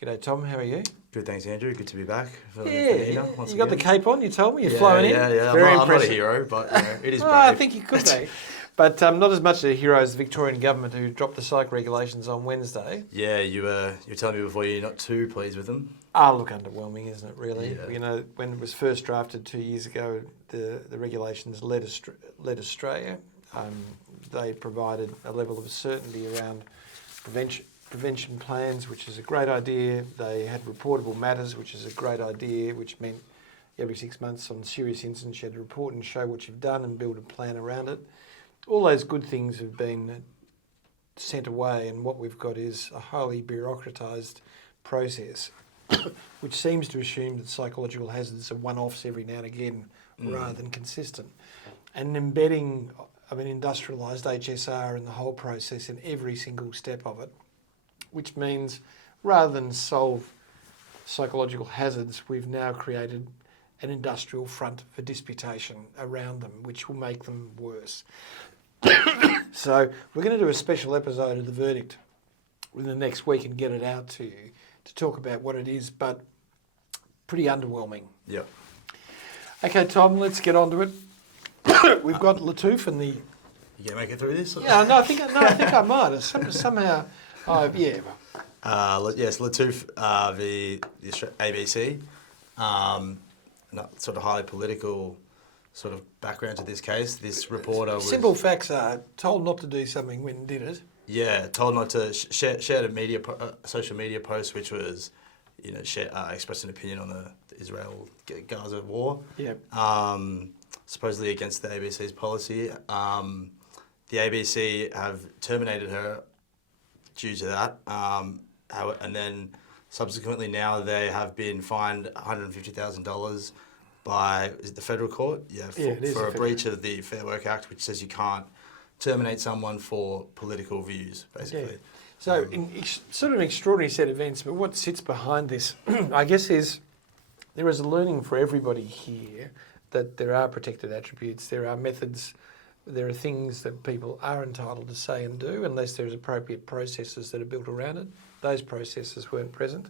G'day, Tom. How are you? Good, thanks, Andrew. Good to be back. You got the cape on, you told me. You're flowing in. Yeah. Very I'm not a impressive. hero, but it is brave. I think you could be. But not as much a hero as the Victorian government who dropped the psych regulations on Wednesday. Yeah, you were telling me before you're not too pleased with them. Look, underwhelming, isn't it, really? Yeah. You know, when it was first drafted 2 years ago, the regulations led Australia. They provided a level of certainty around prevention plans, which is a great idea. They had reportable matters, which is a great idea, which meant every 6 months on serious incidents you had to report and show what you've done and build a plan around it. All those good things have been sent away, and what we've got is a highly bureaucratised process which seems to assume that psychological hazards are one-offs every now and again rather than consistent. And embedding of an industrialised HSR in the whole process in every single step of it, which means rather than solve psychological hazards, we've now created an industrial front for disputation around them, which will make them worse. So we're going to do a special episode of The Verdict within the next week and get it out to you to talk about what it is, but pretty underwhelming. Yep. Okay, Tom, let's get on to it. We've got Latouf and the... You gonna make it through this? Yeah, I think I might. Somehow, yeah. Yes, Latouf v. the ABC. Not sort of highly political sort of background to this case. This reporter was... Simple facts are told not to do something when did it. Yeah, told not to share a social media post which was, expressed an opinion on the Israel-Gaza war. Yeah. Supposedly against the ABC's policy. The ABC have terminated her due to that, and then subsequently now they have been fined $150,000 by the federal court for a breach of the Fair Work Act, which says you can't terminate someone for political views, basically. Yeah. So, sort of an extraordinary set of events, but what sits behind this, I guess, is there is a learning for everybody here that there are protected attributes, there are methods, there are things that people are entitled to say and do unless there's appropriate processes that are built around it. Those processes weren't present,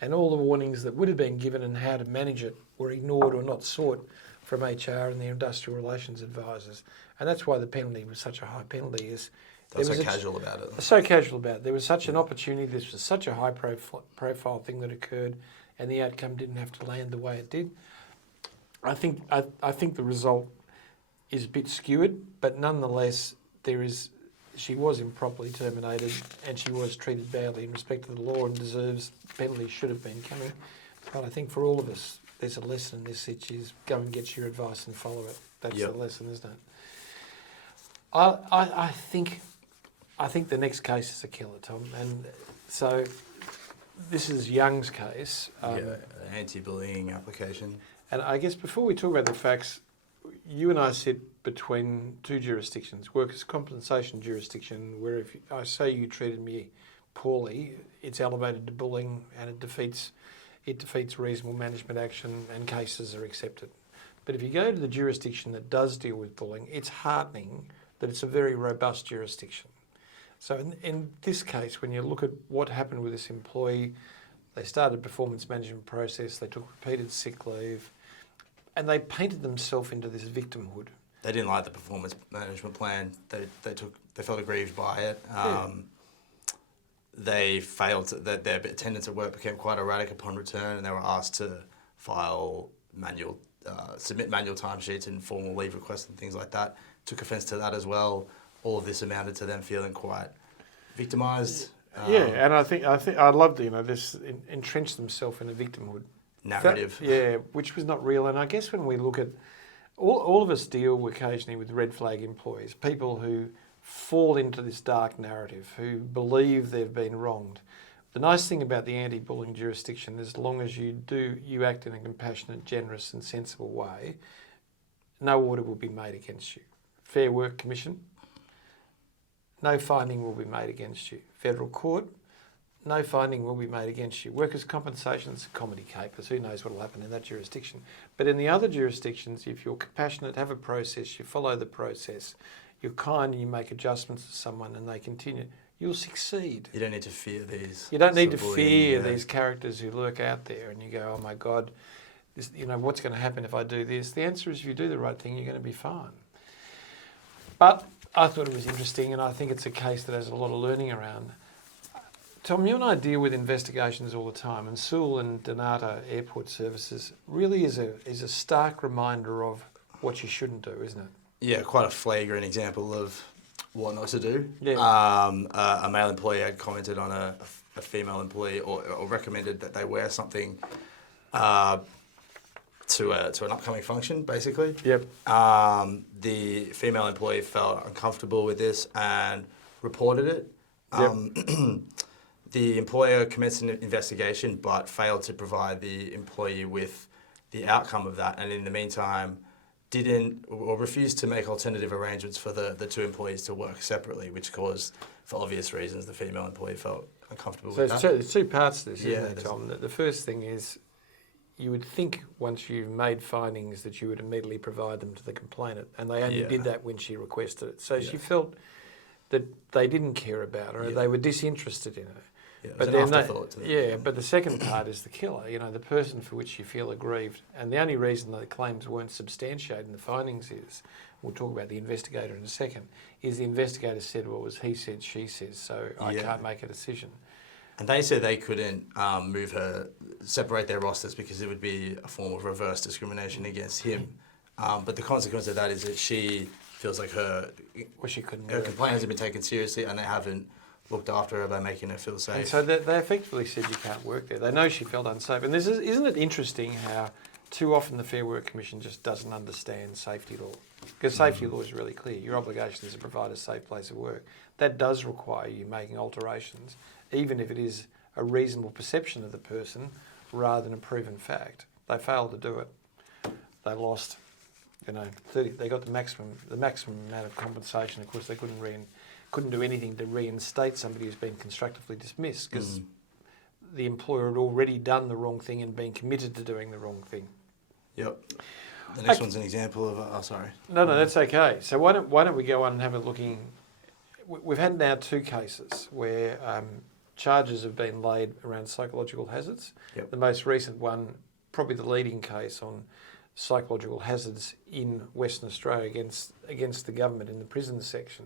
and all the warnings that would have been given and how to manage it were ignored or not sought from HR and their industrial relations advisors. And that's why the penalty was such a high penalty. They were so casual about it. So casual about it. There was such an opportunity. This was such a high profile thing that occurred, and the outcome didn't have to land the way it did. I think the result is a bit skewed, but nonetheless, she was improperly terminated and she was treated badly in respect of the law and deserves penalty should have been coming. But I think for all of us, there's a lesson in this, which is go and get your advice and follow it. That's the lesson, isn't it? I think the next case is a killer, Tom. And so this is Young's case. An anti-bullying application. And I guess before we talk about the facts, you and I sit between two jurisdictions, workers' compensation jurisdiction, where if I say you treated me poorly, it's elevated to bullying and it defeats reasonable management action and cases are accepted. But if you go to the jurisdiction that does deal with bullying, it's heartening that it's a very robust jurisdiction. So in this case, when you look at what happened with this employee, they started a performance management process, they took repeated sick leave, and they painted themselves into this victimhood. They didn't like the performance management plan. They felt aggrieved by it. They failed. Their attendance at work became quite erratic upon return, and they were asked to submit manual timesheets and formal leave requests and things like that. Took offence to that as well. All of this amounted to them feeling quite victimised. And I think I loved this entrenched themselves in a victimhood narrative. Which was not real. And I guess when we look at all of us deal occasionally with red flag employees, people who fall into this dark narrative, who believe they've been wronged. The nice thing about the anti-bullying jurisdiction is as long as you act in a compassionate, generous and sensible way, no order will be made against you. Fair Work Commission, no finding will be made against you. Federal Court, no finding will be made against you. Workers' compensation is a comedy capers. Who knows what will happen in that jurisdiction? But in the other jurisdictions, if you're compassionate, have a process, you follow the process, you're kind and you make adjustments to someone and they you'll succeed. You don't need to fear these. You don't need to bullying, fear these characters who lurk out there and you go, oh my God, this, what's going to happen if I do this? The answer is if you do the right thing, you're going to be fine. But I thought it was interesting, and I think it's a case that has a lot of learning around. Tom, you and I deal with investigations all the time, and Sewell and Donata Airport Services really is a stark reminder of what you shouldn't do, isn't it? Yeah, quite a flagrant example of what not to do. Yeah. A male employee had commented on a female employee or recommended that they wear something to an upcoming function, basically. Yep. The female employee felt uncomfortable with this and reported it. Yep. The employer commenced an investigation but failed to provide the employee with the outcome of that, and in the meantime didn't or refused to make alternative arrangements for the two employees to work separately, which caused, for obvious reasons, the female employee felt uncomfortable with that. So there's two parts to this, Yeah, isn't there, Tom? The first thing is you would think once you've made findings that you would immediately provide them to the complainant, and they only did that when she requested it. So she felt that they didn't care about her, or they were disinterested in her. Yeah, it But was an then afterthought to them. but the second part is the killer, the person for which you feel aggrieved. And the only reason the claims weren't substantiated in the findings is, we'll talk about the investigator in a second, is the investigator said, well, it was he said, she says, so I can't make a decision. And they said they couldn't move her, separate their rosters because it would be a form of reverse discrimination against him. But the consequence of that is that she feels like her complaint hasn't been taken seriously, and they haven't looked after her by making her feel safe. And so they effectively said you can't work there. They know she felt unsafe. And isn't it interesting how too often the Fair Work Commission just doesn't understand safety law? Because safety law is really clear. Your obligation is to provide a safe place of work. That does require you making alterations, even if it is a reasonable perception of the person rather than a proven fact. They failed to do it. They lost, 30. They got the maximum amount of compensation. Of course, they couldn't do anything to reinstate somebody who's been constructively dismissed because the employer had already done the wrong thing and been committed to doing the wrong thing. Yep. The next one's an example of. Sorry. No, that's okay. So why don't we go on and have a looking? We've had now two cases where charges have been laid around psychological hazards. Yep. The most recent one, probably the leading case on psychological hazards in Western Australia against the government in the prison section.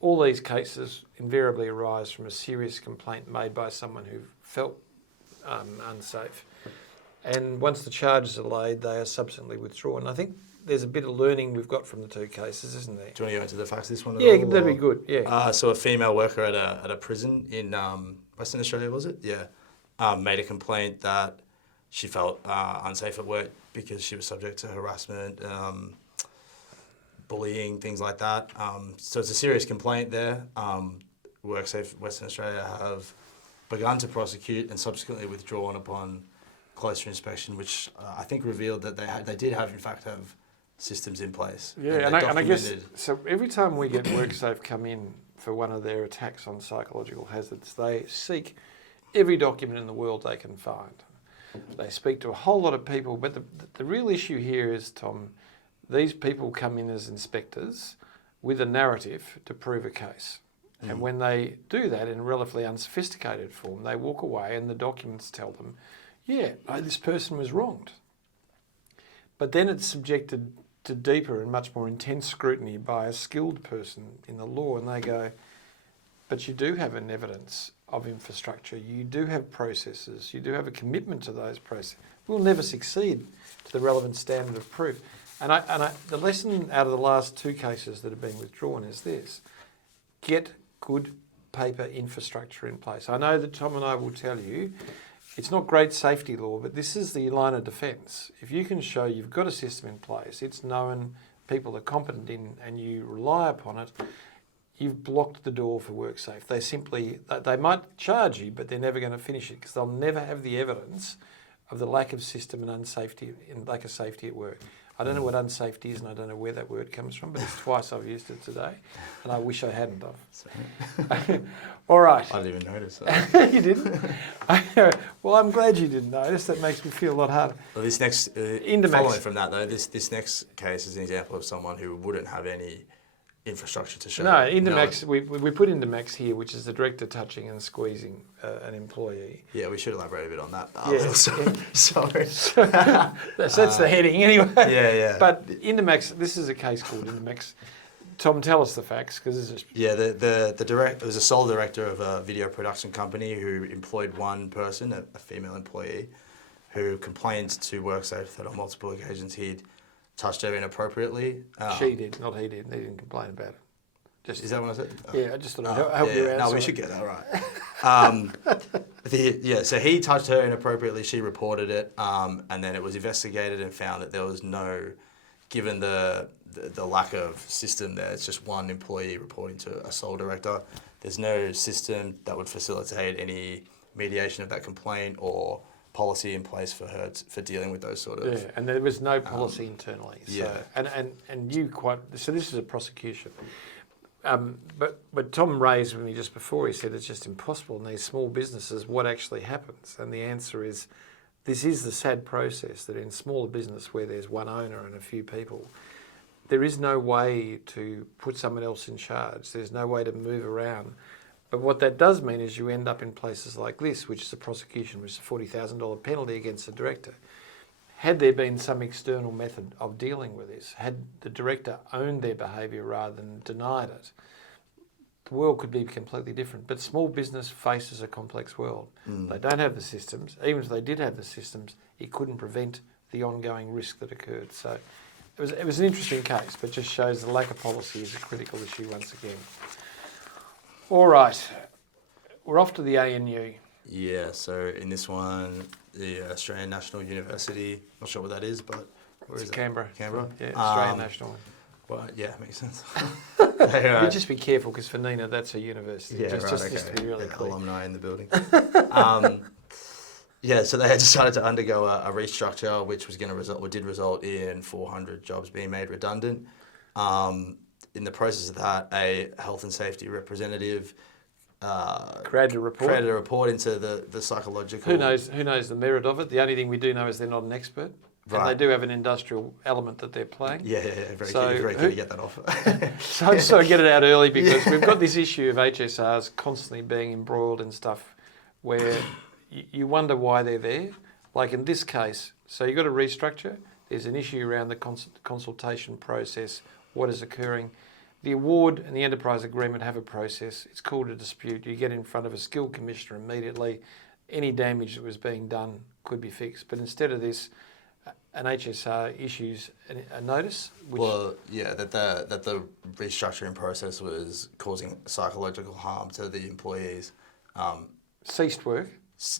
All these cases invariably arise from a serious complaint made by someone who felt unsafe. And once the charges are laid, they are subsequently withdrawn. I think there's a bit of learning we've got from the two cases, isn't there? Do you want to go into the facts of this one at Yeah, all, that'd be good, yeah. So a female worker at a prison in Western Australia, was it? Yeah. Made a complaint that she felt unsafe at work because she was subject to harassment, bullying, things like that. So it's a serious complaint there. WorkSafe Western Australia have begun to prosecute and subsequently withdrawn upon closer inspection, which I think revealed that they did have systems in place. Yeah, and I guess, so every time we get WorkSafe come in for one of their attacks on psychological hazards, they seek every document in the world they can find. They speak to a whole lot of people, but the real issue here is, Tom, these people come in as inspectors with a narrative to prove a case. And when they do that in a relatively unsophisticated form, they walk away and the documents tell them, this person was wronged. But then it's subjected to deeper and much more intense scrutiny by a skilled person in the law, and they go, but you do have an evidence of infrastructure, you do have processes, you do have a commitment to those processes. We'll never succeed to the relevant standard of proof. And the lesson out of the last two cases that have been withdrawn is this: get good paper infrastructure in place. I know that Tom and I will tell you it's not great safety law, but this is the line of defence. If you can show you've got a system in place, it's known, people are competent in, and you rely upon it, you've blocked the door for WorkSafe. They might charge you, but they're never going to finish it because they'll never have the evidence of the lack of system and lack of safety at work. I don't know what unsafety is, and I don't know where that word comes from, but it's twice I've used it today, and I wish I hadn't of. All right. I didn't even notice that. You didn't? Well, I'm glad you didn't notice. That makes me feel a lot harder. Well, this next, following from that though, this next case is an example of someone who wouldn't have any infrastructure to show. No, Intermax, we put Intermax here, which is the director touching and squeezing an employee. Yeah, we should elaborate a bit on that. Sorry. Sorry. That's the heading anyway. Yeah. But Intermax, this is a case called Intermax. Tom, tell us the facts, because this is... Yeah, it was a sole director of a video production company who employed one person, a female employee, who complained to WorkSafe that on multiple occasions he'd touched her inappropriately. She did, not he did. He didn't complain about it. Is that what I said? Yeah, I just thought I'd help you out. No, we should get that right. So he touched her inappropriately. She reported it, and then it was investigated and found that there was no, given the lack of system there, it's just one employee reporting to a sole director. There's no system that would facilitate any mediation of that complaint or policy in place for her for dealing with those sort of... Yeah, and there was no policy internally. So, yeah. And you quite... So this is a prosecution. But Tom raised with me just before, he said it's just impossible in these small businesses what actually happens. And the answer is, this is the sad process that in smaller business where there's one owner and a few people, there is no way to put someone else in charge. There's no way to move around. But what that does mean is you end up in places like this, which is a prosecution, which is a $40,000 penalty against the director. Had there been some external method of dealing with this, had the director owned their behaviour rather than denied it, the world could be completely different. But small business faces a complex world. They don't have the systems. Even if they did have the systems, it couldn't prevent the ongoing risk that occurred. So it was an interesting case, but just shows the lack of policy is a critical issue once again. All right, we're off to the ANU. Yeah, so in this one, the Australian National University, not sure what that is, but where is it? Canberra. Canberra? Yeah, Australian National. Well, yeah, makes sense. You just be careful, because for Nina, that's a university. Yeah, just to be really clear. Alumni in the building. Yeah, so they had decided to undergo a restructure, which was going to result, or did result in 400 jobs being made redundant. In the process of that, a health and safety representative created a report into the psychological... Who knows the merit of it? The only thing we do know is they're not an expert. Right. And they do have an industrial element that they're playing. Yeah, very keen to get that off. So I just sort of get it out early, because we've got this issue of HSRs constantly being embroiled in stuff where you wonder why they're there. Like in this case, so you've got a restructure, there's an issue around the consultation process, what is occurring. The award and the enterprise agreement have a process. It's called a dispute. You get in front of a skilled commissioner immediately. Any damage that was being done could be fixed. But instead of this, an HSR issues a notice. That the restructuring process was causing psychological harm to the employees. Ceased work.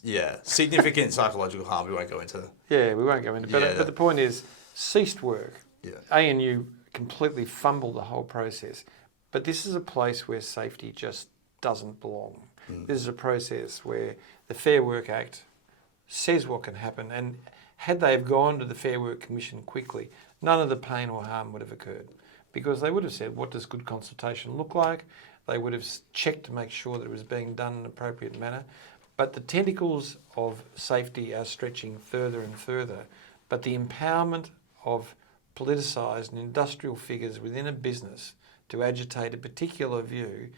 Yeah, significant psychological harm. We won't go into. Yeah, we won't go into. But the point is, ceased work. Yeah. ANU completely fumbled the whole process. But this is a place where safety just doesn't belong. This is a process where the Fair Work Act says what can happen, and had they have gone to the Fair Work Commission quickly, none of the pain or harm would have occurred, because they would have said, what does good consultation look like? They would have checked to make sure that it was being done in an appropriate manner. But the tentacles of safety are stretching further and further. But the empowerment of politicised and industrial figures within a business to agitate a particular view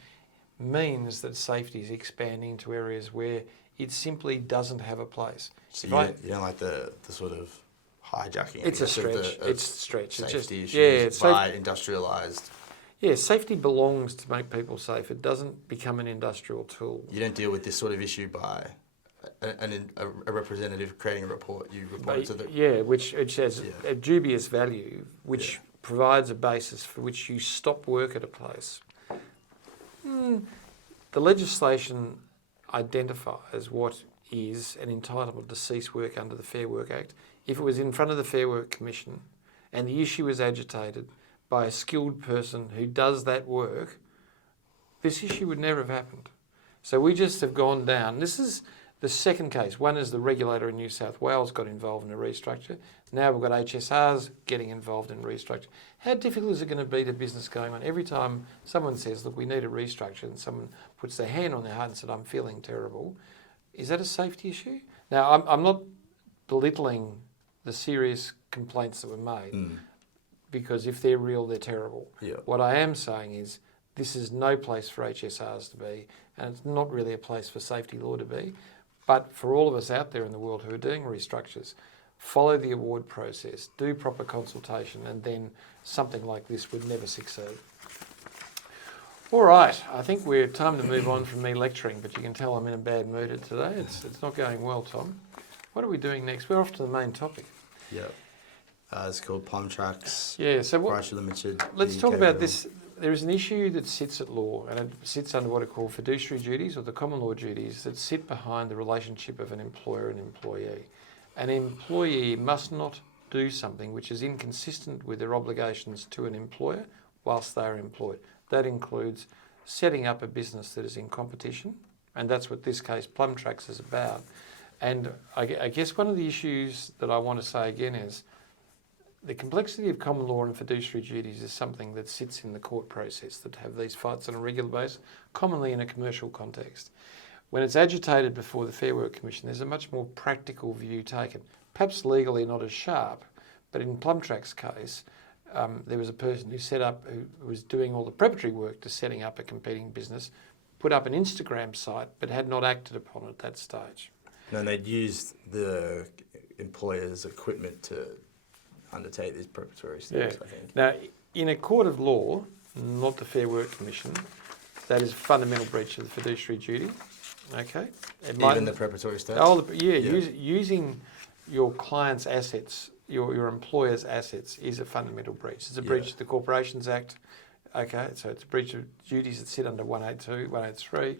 means that safety is expanding to areas where it simply doesn't have a place. So you don't like the sort of hijacking? It's a stretch. It's a stretch. Safety issues by industrialised. Yeah, safety belongs to make people safe. It doesn't become an industrial tool. You don't deal with this sort of issue by a representative creating a report. You report it to the... Yeah, which has a dubious value, which provides a basis for which you stop work at a place. The legislation identifies what is an entitlement to cease work under the Fair Work Act. If it was in front of the Fair Work Commission and the issue was agitated by a skilled person who does that work, this issue would never have happened. So we just have gone down. This is the second case. One is the regulator in New South Wales got involved in a restructure. Now we've got HSRs getting involved in restructure. How difficult is it going to be to business going on? Every time someone says, look, we need a restructure, and someone puts their hand on their heart and said, I'm feeling terrible, is that a safety issue? Now, I'm not belittling the serious complaints that were made, because if they're real, they're terrible. Yeah. What I am saying is this is no place for HSRs to be, and it's not really a place for safety law to be. But for all of us out there in the world who are doing restructures, follow the award process, do proper consultation, and then something like this would never succeed. All right, I think we're time to move on from me lecturing, but you can tell I'm in a bad mood today. It's not going well, Tom. What are we doing next? We're off to the main topic. Yep. It's called Plum Tracks. Yeah, so Price Limited. let's talk UK about bill. this. There is an issue that sits at law, and it sits under what are called fiduciary duties or the common law duties that sit behind the relationship of an employer and employee. An employee must not do something which is inconsistent with their obligations to an employer whilst they are employed. That includes setting up a business that is in competition, and that's what this case Plum Tracks is about. And I guess one of the issues that I want to say again is the complexity of common law and fiduciary duties is something that sits in the court process that have these fights on a regular basis, commonly in a commercial context. When it's agitated before the Fair Work Commission, there's a much more practical view taken, perhaps legally not as sharp, but in Plum Tracks' case, there was a person who was doing all the preparatory work to setting up a competing business, put up an Instagram site, but had not acted upon it at that stage. And they'd used the employer's equipment to undertake these preparatory steps, I think. Now, in a court of law, not the Fair Work Commission, that is a fundamental breach of the fiduciary duty. Okay, Even the preparatory steps? Using your client's assets, your employer's assets, is a fundamental breach. It's a breach of the Corporations Act. Okay, so it's a breach of duties that sit under 182, 183.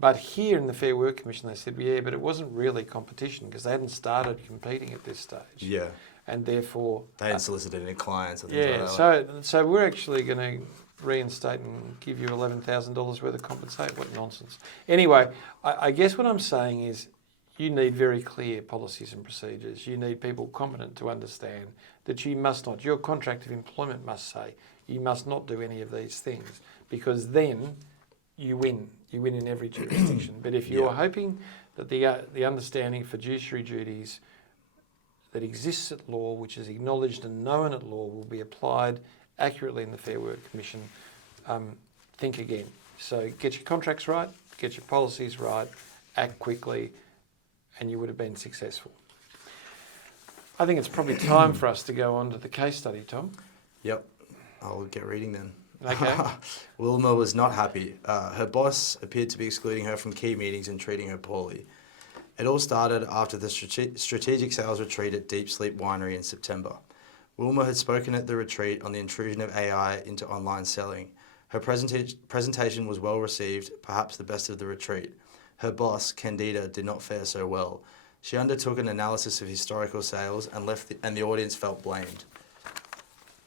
But here in the Fair Work Commission, they said, but it wasn't really competition because they hadn't started competing at this stage. Yeah. And therefore... They hadn't solicited any clients. Or things like that. So we're actually going to reinstate and give you $11,000 worth of compensation. What nonsense. Anyway, I guess what I'm saying is you need very clear policies and procedures. You need people competent to understand that you must not, your contract of employment must say, you must not do any of these things because then you win. You win in every jurisdiction. But if you're hoping that the understanding of fiduciary duties that exists at law, which is acknowledged and known at law, will be applied accurately in the Fair Work Commission, think again. So get your contracts right, get your policies right, act quickly, and you would have been successful. I think it's probably time for us to go on to the case study, Tom. Yep. I'll get reading then. Okay. Wilma was not happy. Her boss appeared to be excluding her from key meetings and treating her poorly. It all started after the strategic sales retreat at Deep Sleep Winery in September. Wilma had spoken at the retreat on the intrusion of AI into online selling. Her presentation was well received, perhaps the best of the retreat. Her boss, Candida, did not fare so well. She undertook an analysis of historical sales and the audience felt blamed.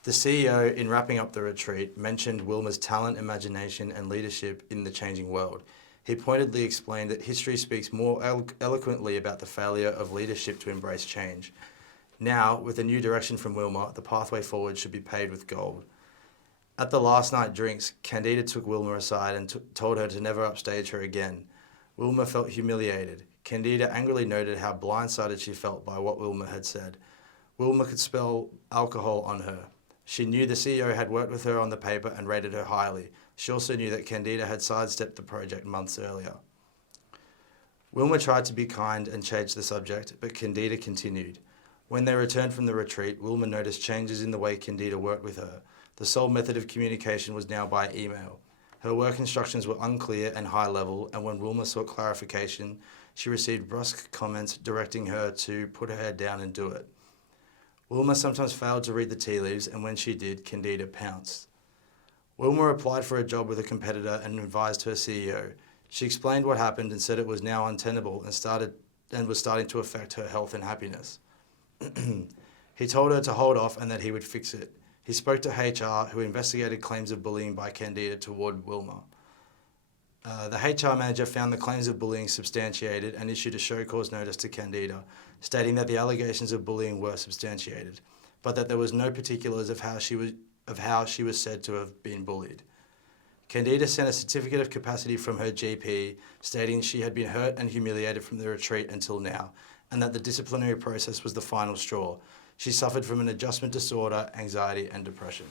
The CEO, in wrapping up the retreat, mentioned Wilma's talent, imagination, and leadership in the changing world. He pointedly explained that history speaks more eloquently about the failure of leadership to embrace change. Now, with a new direction from Wilma, the pathway forward should be paved with gold. At the last night drinks, Candida took Wilma aside and told her to never upstage her again. Wilma felt humiliated. Candida angrily noted how blindsided she felt by what Wilma had said. Wilma could smell alcohol on her. She knew the CEO had worked with her on the paper and rated her highly. She also knew that Candida had sidestepped the project months earlier. Wilma tried to be kind and change the subject, but Candida continued. When they returned from the retreat, Wilma noticed changes in the way Candida worked with her. The sole method of communication was now by email. Her work instructions were unclear and high level, and when Wilma sought clarification, she received brusque comments directing her to put her head down and do it. Wilma sometimes failed to read the tea leaves, and when she did, Candida pounced. Wilma applied for a job with a competitor and advised her CEO. She explained what happened and said it was now untenable and was starting to affect her health and happiness. He told her to hold off and that he would fix it. He spoke to HR, who investigated claims of bullying by Candida toward Wilma. The HR manager found the claims of bullying substantiated and issued a show cause notice to Candida, stating that the allegations of bullying were substantiated, but that there was no particulars of how she was said to have been bullied. Candida sent a certificate of capacity from her GP, stating she had been hurt and humiliated from the retreat until now, and that the disciplinary process was the final straw. She suffered from an adjustment disorder, anxiety, and depression.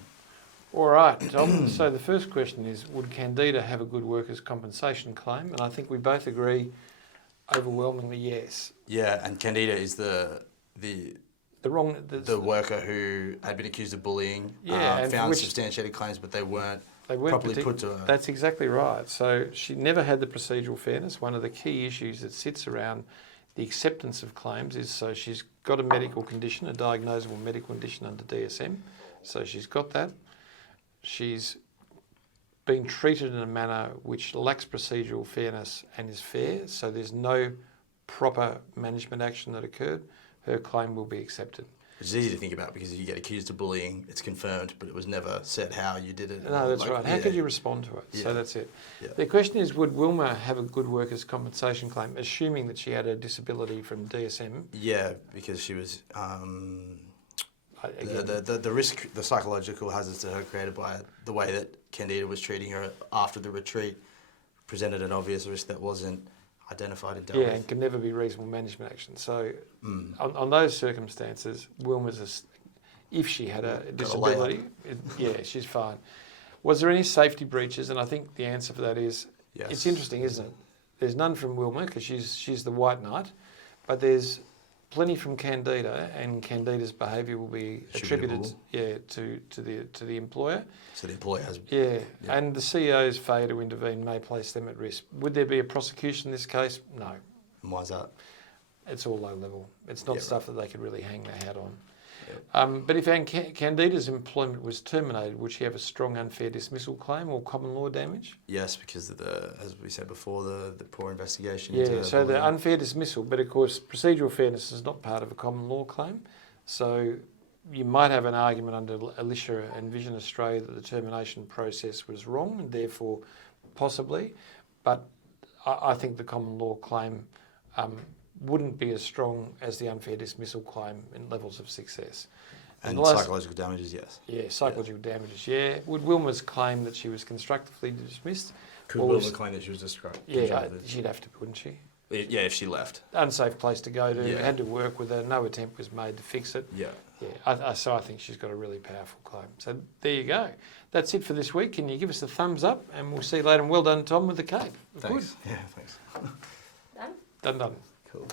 All right, Tom. So the first question is, would Candida have a good workers' compensation claim? And I think we both agree overwhelmingly yes. Yeah, and Candida is the worker who had been accused of bullying, and found substantiated claims, but they weren't properly put to her. That's exactly right. So she never had the procedural fairness. One of the key issues that sits around the acceptance of claims is, so she's got a medical condition, a diagnosable medical condition under DSM. So she's got that. She's been treated in a manner which lacks procedural fairness and is fair. So there's no proper management action that occurred. Her claim will be accepted. Which is easy to think about because if you get accused of bullying, it's confirmed, but it was never said how you did it. No, that's right. How could you respond to it? Yeah. So that's it. Yeah. The question is, would Wilma have a good workers' compensation claim, assuming that she had a disability from DSM? Yeah, because she was the risk, the psychological hazards to her created by the way that Candida was treating her after the retreat presented an obvious risk that wasn't identified and dealt with. Yeah, and can never be reasonable management action. So on those circumstances, Wilma's, if she had a disability, she's fine. Was there any safety breaches? And I think the answer for that is, yes. It's interesting, isn't it? There's none from Wilma because she's the white knight, but there's plenty from Candida, and Candida's behaviour will be attributed to the employer. So the employer has... Yeah, and the CEO's failure to intervene may place them at risk. Would there be a prosecution in this case? No. And why is that? It's all low level. It's not stuff that they could really hang their hat on. Yep. But if Candida's employment was terminated, would she have a strong unfair dismissal claim or common law damage? Yes, because of as we said before, the poor investigation. Yeah, so the unfair dismissal, but of course procedural fairness is not part of a common law claim. So you might have an argument under Alicia and Vision Australia that the termination process was wrong and therefore possibly, but I think the common law claim wouldn't be as strong as the unfair dismissal claim in levels of success. And psychological damages, yes. Yeah, psychological damages, yeah. Would Wilma's claim that she was constructively dismissed? Could Wilma claim that she was Yeah, she'd have to, wouldn't she? Yeah, if she left. Unsafe place to go to, had to work with her, no attempt was made to fix it. Yeah. Yeah, so I think she's got a really powerful claim. So there you go. That's it for this week. Can you give us a thumbs up? And we'll see you later. And well done, Tom, with the cape. Thanks. Good. Yeah, thanks. Done? Done. Cool.